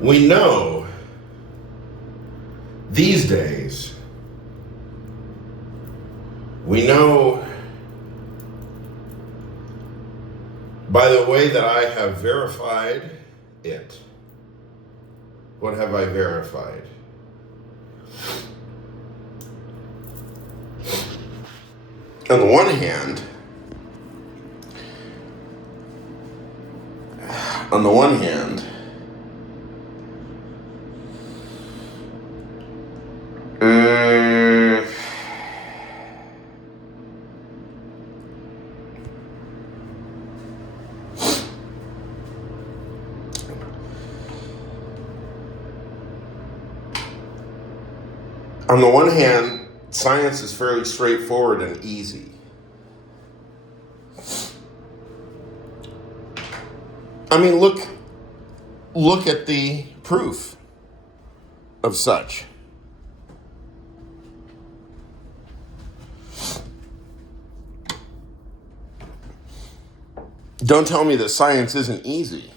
We know these days, we know by the way that I have verified it. What have I verified? On the one hand, science is fairly straightforward and easy. I mean, look at the proof of such. Don't tell me that science isn't easy.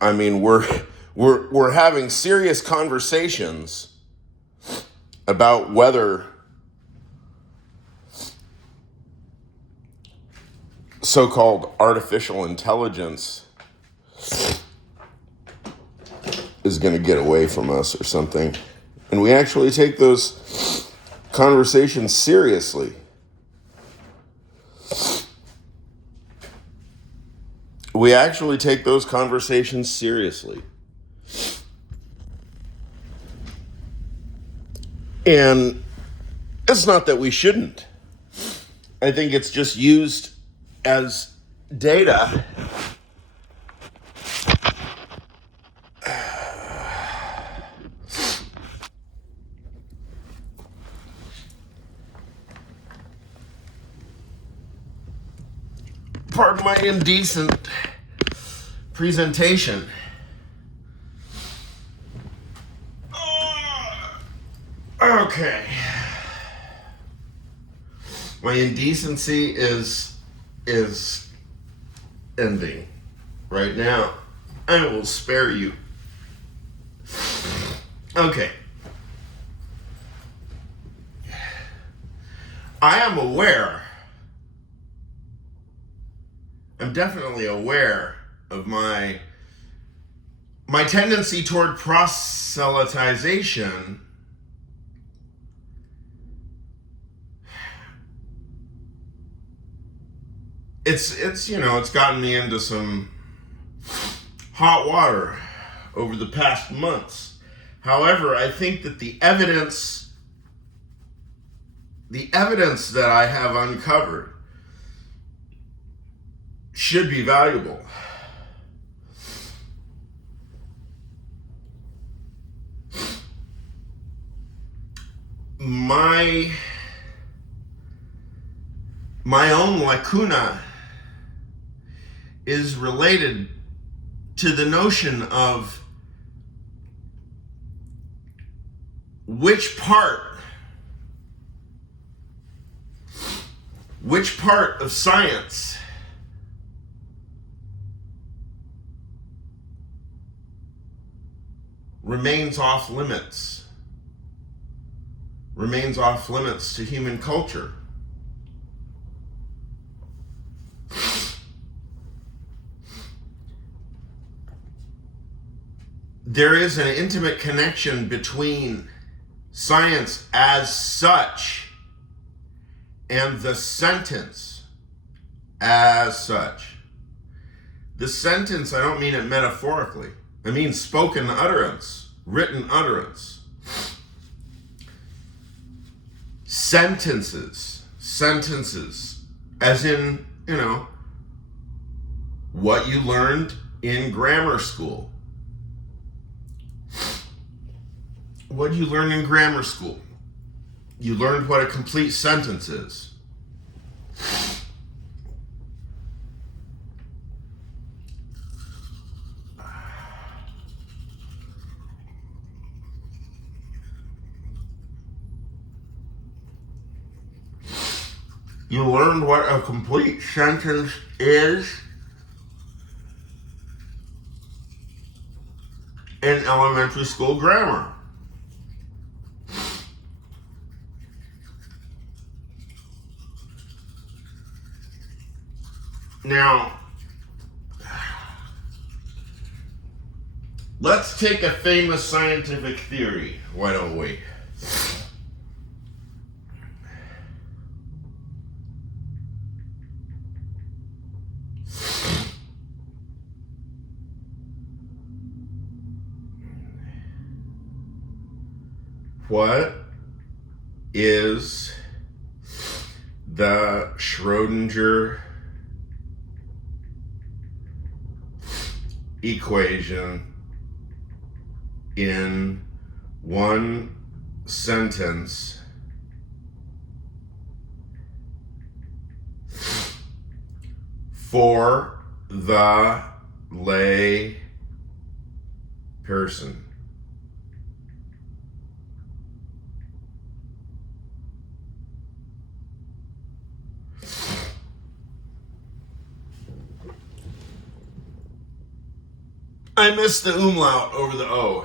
I mean, we're having serious conversations about whether so-called artificial intelligence is going to get away from us or something. And we actually take those conversations seriously. We actually take those conversations seriously. And it's not that we shouldn't. I think it's just used as data pardon my indecent presentation. Okay. My indecency is ending right now. I will spare you. Okay. I am aware. I'm definitely aware of my tendency toward proselytization. It's gotten me into some hot water over the past months. However, I think that the evidence that I have uncovered should be valuable. My own lacuna is related to the notion of which part of science remains off limits to human culture. There is an intimate connection between science as such and the sentence as such. The sentence, I don't mean it metaphorically. I mean spoken utterance, written utterance. Sentences, as in, what you learned in grammar school. What did you learn in grammar school? You learned what a complete sentence is. You learned what a complete sentence is. in elementary school grammar. Now, let's take a famous scientific theory, why don't we? What is the Schrödinger equation in one sentence for the lay person? I missed the umlaut over the O.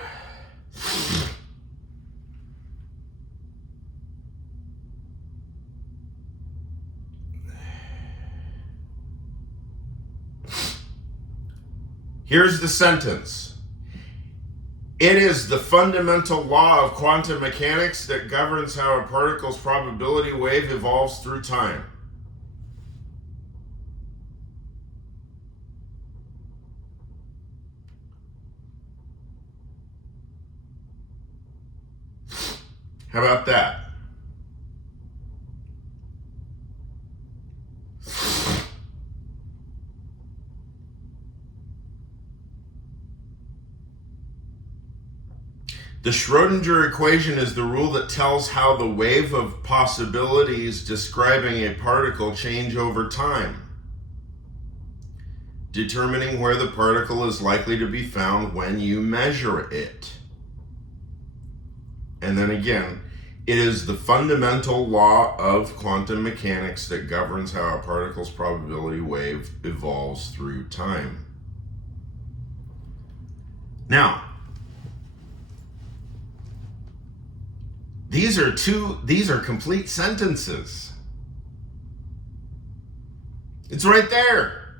Here's the sentence. It is the fundamental law of quantum mechanics that governs how a particle's probability wave evolves through time. How about that? The Schrödinger equation is the rule that tells how the wave of possibilities describing a particle change over time, determining where the particle is likely to be found when you measure it. And then again, it is the fundamental law of quantum mechanics that governs how a particle's probability wave evolves through time. Now, these are complete sentences. It's right there.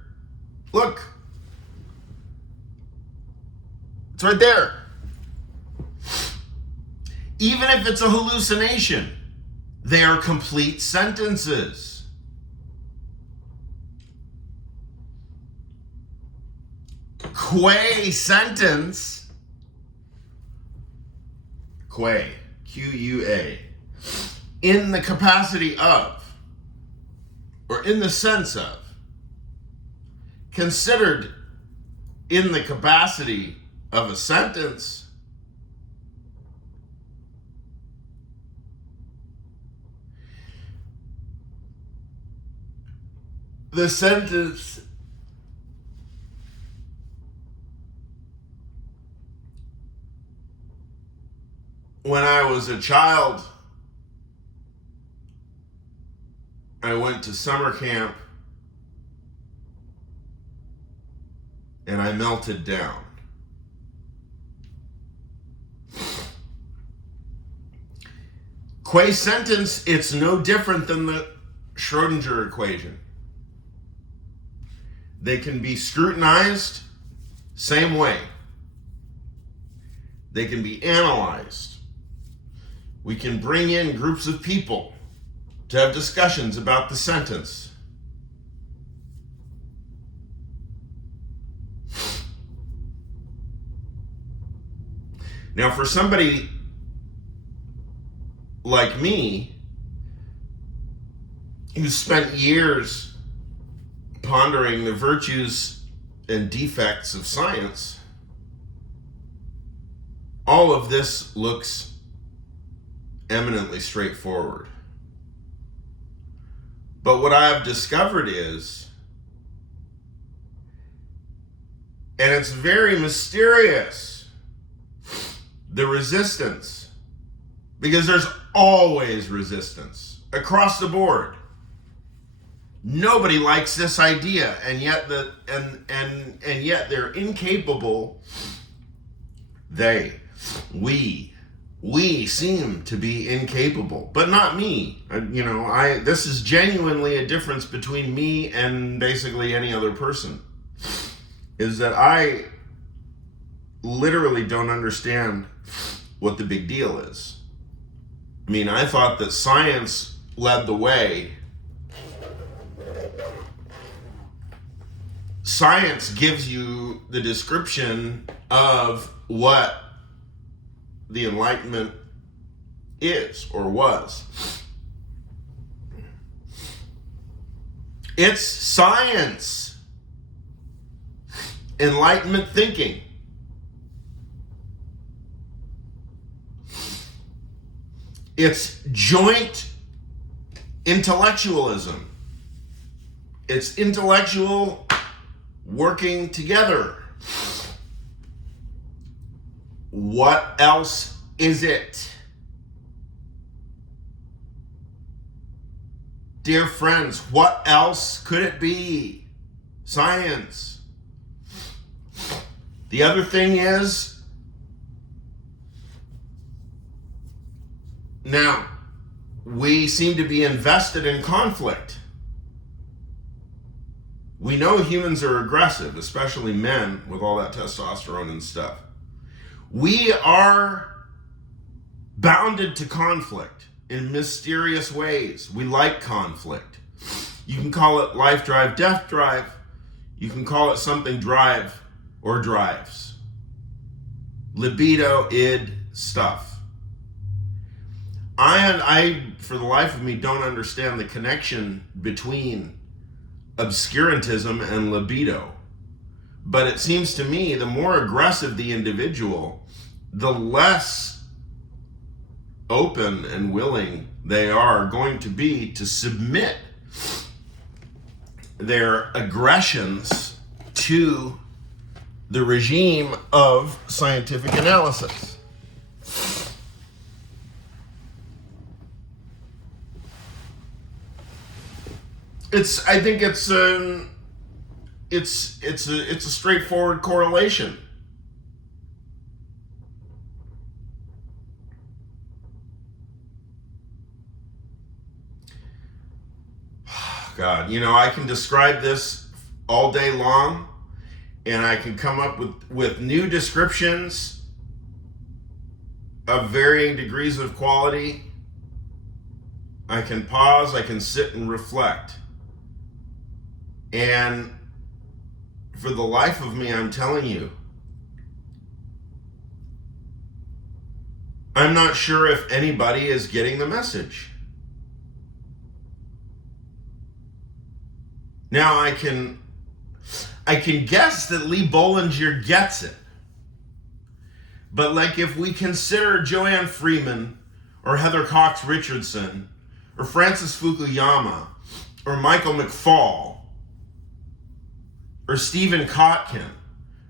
Look. It's right there. Even if it's a hallucination, they are complete sentences. Qua sentence. Qua. Q-U-A. In the capacity of, or in the sense of, considered in the capacity of a sentence. The sentence when I was a child, I went to summer camp and I melted down. Qua sentence, it's no different than the Schrödinger equation. They can be scrutinized, same way. They can be analyzed. We can bring in groups of people to have discussions about the sentence. Now, for somebody like me, who spent years pondering the virtues and defects of science, all of this looks eminently straightforward. But what I have discovered is, and it's very mysterious, the resistance, because there's always resistance across the board. Nobody likes this idea, and yet yet they're incapable. we seem to be incapable, but not me. This is genuinely a difference between me and basically any other person, is that I literally don't understand what the big deal is. I mean, I thought that science led the way. Science gives you the description of what the Enlightenment is or was. It's science. Enlightenment thinking. It's joint intellectualism. It's intellectual working together. What else is it? Dear friends, what else could it be? Science. The other thing is, now, we seem to be invested in conflict. We know humans are aggressive, especially men with all that testosterone and stuff. We are bounded to conflict in mysterious ways. We like conflict. You can call it life drive, death drive. You can call it something drive or drives. Libido, id, stuff. I, for the life of me, don't understand the connection between obscurantism and libido. But it seems to me the more aggressive the individual, the less open and willing they are going to be to submit their aggressions to the regime of scientific analysis. I think it's a straightforward correlation. God, I can describe this all day long, and I can come up with new descriptions of varying degrees of quality. I can pause, I can sit and reflect. And for the life of me, I'm telling you, I'm not sure if anybody is getting the message. Now I can guess that Lee Bollinger gets it. But like if we consider Joanne Freeman or Heather Cox Richardson or Francis Fukuyama or Michael McFaul or Stephen Kotkin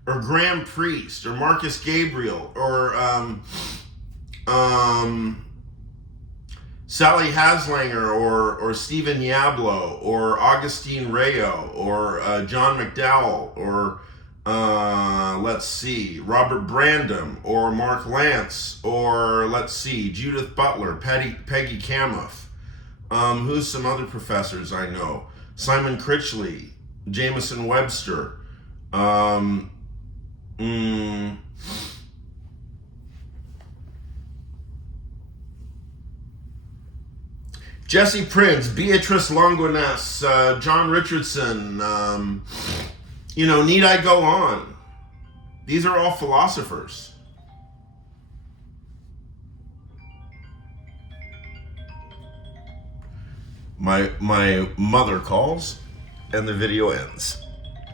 or Graham Priest or Marcus Gabriel or Sally Haslanger or Stephen Yablo or Augustine Rayo or John McDowell or Robert Brandom or Mark Lance or Judith Butler, Peggy Kamuff. Who's some other professors I know? Simon Critchley, Jameson Webster. Jesse Prince, Beatrice Longuines, John Richardson, need I go on? These are all philosophers. My mother calls and the video ends.